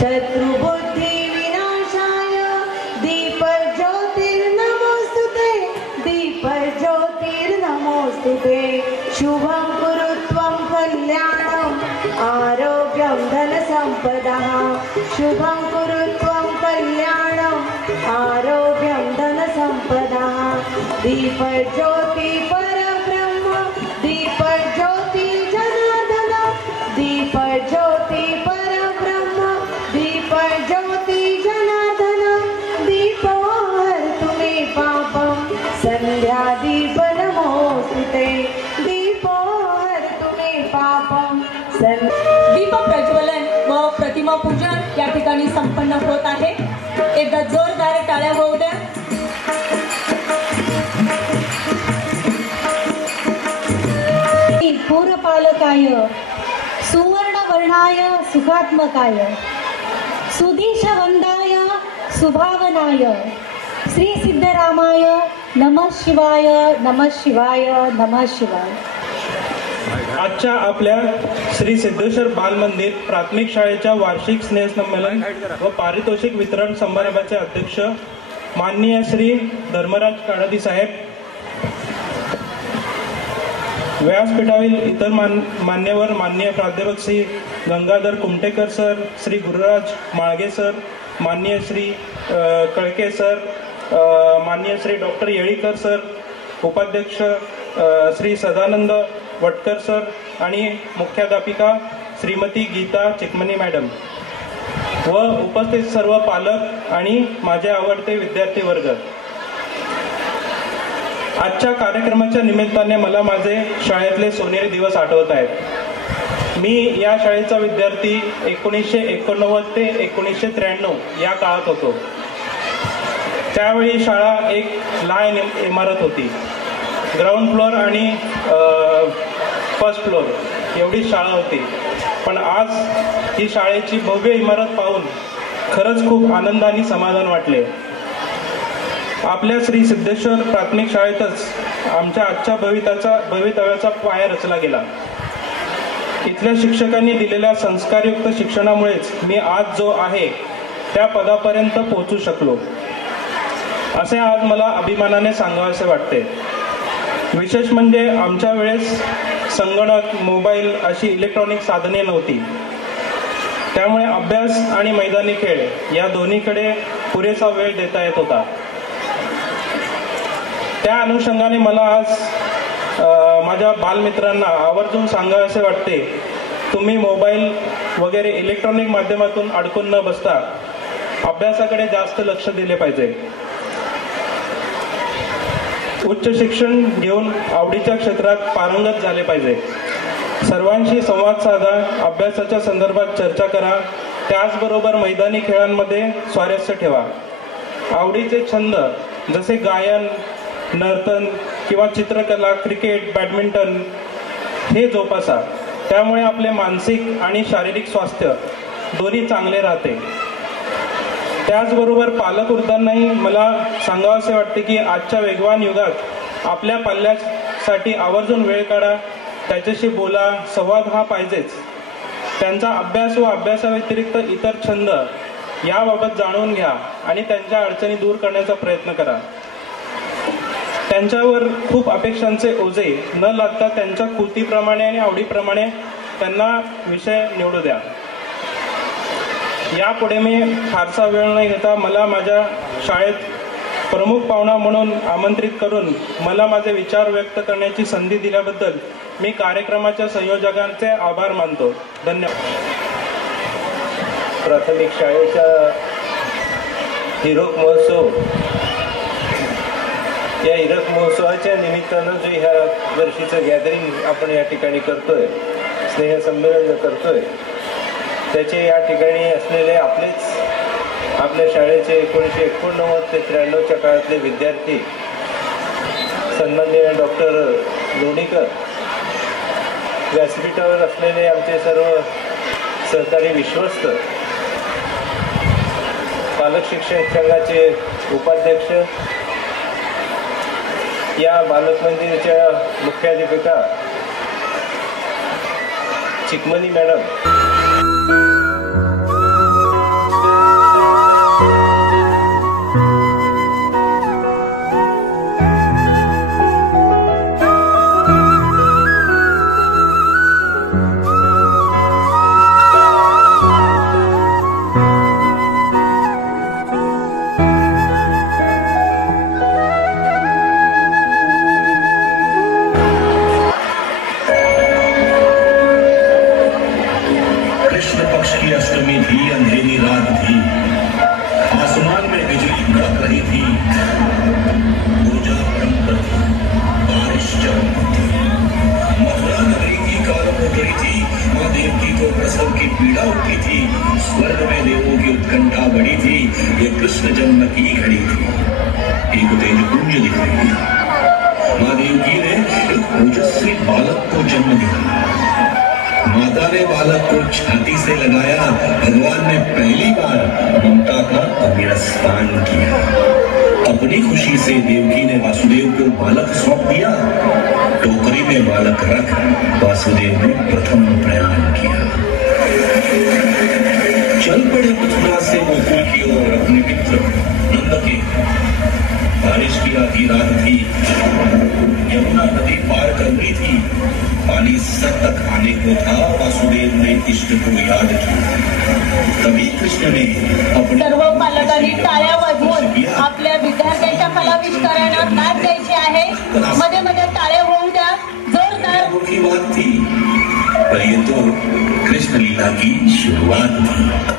शत्रुबुद्धि विनाशाय दीपज्योतिर्नमोस्तुते दीपज्योतिर्नमोस्तुते शुभं कुरु त्वं कल्याणम् आरोग्यं धनसम्पदः शुभं कुरु त्वं कल्याणम् आरोग्यं धनसम्पदः दीपज्योति परब्रह्म दीपज्योति जनार्दन दीपज्योति परब्रह्म दीपज्योति जनार्दन दीपवार तुम्ही पापं संध्या दीप नमोस्तुते दीपवार तुम्ही पापं दीप प्रज्वलन व प्रतिमा पूजन या ठिकाणी संपन्न होत आहे। एकदा जोरदार टाळ्या होऊ द्या। पूरपालकाय सुवर्णवर्णाय सुखात्मकाय सुदीशवंदाय सुभावनाय श्री सिद्धरामाय नमः शिवाय नमः शिवाय नमः शिवाय। आजच्या आपल्या श्री सिद्धेश्वर बाल मंदिर प्राथमिक शाळेच्या वार्षिक स्नेहसंमेलन व पारितोषिक वितरण समारंभाचे अध्यक्ष माननीय श्री धर्मराज काळादी साहेब, व्यासपीठावरील इतर मान्यवर माननीय प्राध्यापक श्री गंगाधर कुमटेकर सर, श्री गुरुराज माळगे सर, माननीय श्री कळके सर, माननीय श्री डॉक्टर येळीकर सर, उपाध्यक्ष श्री सदानंद वटकर सर आणि मुख्याध्यापिका श्रीमती गीता चिकमनी मॅडम व उपस्थित सर्व पालक आणि माझे आवडते विद्यार्थी वर्ग, आजच्या कार्यक्रमाच्या निमित्ताने मला माझे शाळेतले सोनेरी दिवस आठवत आहेत। मी या शाळेचा विद्यार्थी 1989 ते 1993 या काळात होतो। त्यावेळी शाळा एक लहान इमारत होती, ग्राउंड फ्लोअर आणि फर्स्ट फ्लोअर एवढी शाळा होती, पण आज ही शाळेची भव्य इमारत पाहून खरंच खूप आनंद आणि समाधान वाटले। आपल्या श्री सिद्धेश्वर प्राथमिक शाळेतच आमच्या आजच्या भवितव्याचा पाया रचला गेला। इथल्या शिक्षकांनी दिलेल्या संस्कारयुक्त शिक्षणामुळेच मी आज जो आहे त्या पदापर्यंत पोहोचू शकलो, असे आज मला अभिमानाने सांगावेसे वाटते। विशेष म्हणजे आमच्या वेळेस संगणक, मोबाईल अशी इलेक्ट्रॉनिक साधने नव्हती, त्यामुळे अभ्यास आणि मैदानी खेळ या दोन्हीकडे पुरेसा वेळ देता येत होता। त्या अनुषंगाने मला आज माझ्या बालमित्रांना आवर्जून सांगावेसे वाटते, तुम्ही मोबाईल वगैरे इलेक्ट्रॉनिक माध्यमातून अडकून न बसता अभ्यासाकडे जास्त लक्ष दिले पाहिजे। उच्च शिक्षण घेऊन आवडीच्या क्षेत्रात पारंगत झाले पाहिजे। सर्वांशी संवाद साधा, अभ्यासाच्या संदर्भात चर्चा करा, त्याचबरोबर मैदानी खेळांमध्ये स्वारस्य ठेवा। आवडीचे छंद जसे गायन, नर्तन किंवा चित्रकला, क्रिकेट, बॅडमिंटन हे जोपासा, त्यामुळे आपले मानसिक आणि शारीरिक स्वास्थ्य दोन्ही चांगले राहते। त्याचबरोबर पालक वृद्धांनाही मला सांगावसे वाटते की आजच्या वेगवान युगात आपल्या पाल्यासाठी आवर्जून वेळ काढा, त्याच्याशी बोला, संवाद हा पाहिजेच। त्यांचा अभ्यास व अभ्यासाव्यतिरिक्त इतर छंद याबाबत जाणून घ्या आणि त्यांच्या अडचणी दूर करण्याचा प्रयत्न करा। त्यांच्यावर खूप अपेक्षांचे ओझे न लागता त्यांच्या कृतीप्रमाणे आणि आवडीप्रमाणे त्यांना विषय निवडू द्या। यापुढे मी फारसा वेळ न घेता मला माझ्या शाळेत प्रमुख पाहुणा म्हणून आमंत्रित करून मला माझे विचार व्यक्त करण्याची संधी दिल्याबद्दल मी कार्यक्रमाच्या संयोजकांचे आभार मानतो। धन्यवाद। प्राथमिक शाळेचा हिरक महोत्सव, या हिरक महोत्सवाच्या निमित्तानं जो ह्या वर्षीचं गॅदरिंग आपण या ठिकाणी करतोय, स्नेहसंमेलन करतोय, त्याचे या ठिकाणी असलेले आपलेच आपल्या शाळेचे 1989 ते 93च्या काळातले विद्यार्थी सन्माननीय डॉक्टर लोणीकर, व्यासपीठावर असलेले आमचे सर्व सहकारी विश्वस्त, पालक शिक्षक संघाचे उपाध्यक्ष, या बालक मंदिराच्या मुख्याध्यापिका चिकमनी मॅडम, कृष्ण जन्म की घड़ी थी। एक तेज पुंज दिख रही थी। माँ देवकी ने एक ओजस्वी बालक को जन्म दिया। माता ने बालक को छाती से लगाया। भगवान ने पहली बार ममता का अभिरस्तान किया। अपनी खुशी से देवकी ने वासुदेव को बालक सौंप दिया। टोकरी में बालक रख वासुदेव ने प्रथम प्रयाण किया। चल पड़े मथुरा से गोकुल की ओर अपने मित्र नंद के। बारिश की आधी रात थी। यमुना नदी पार करनी थी। पानी सर तक आने को था। वासुदेव ने इष्ट को याद किया। तभी कृष्ण ने अपने सर्व पालकांनी टाळ्या वाजवून आपल्या विद्यार्थ्यांच्या कलाविष्कारांना नाच द्यायचे आहे। मध्ये मध्ये टाळ्या होऊ द्या, जोरदार। की बात थी, पर ये तो कृष्ण लीला की शुरुआत थी।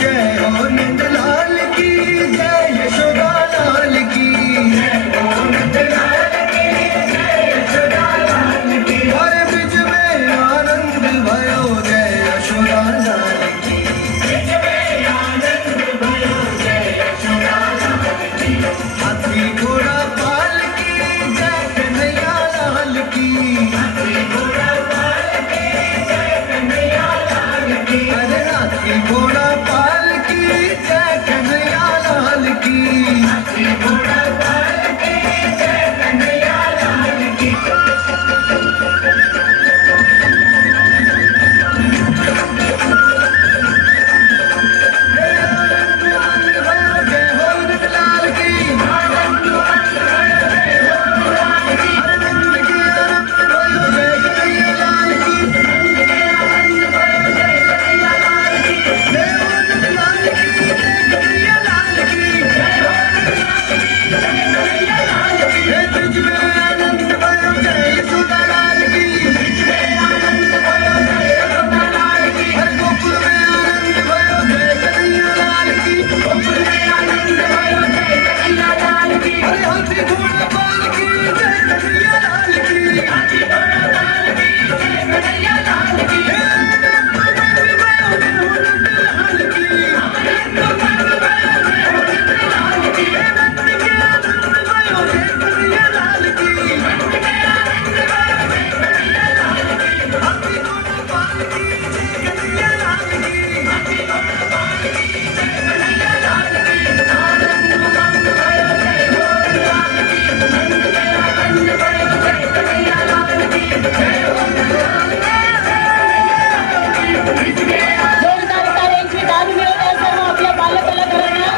जय हो नंद लाल सर्व आपल्या बालकलाकारांना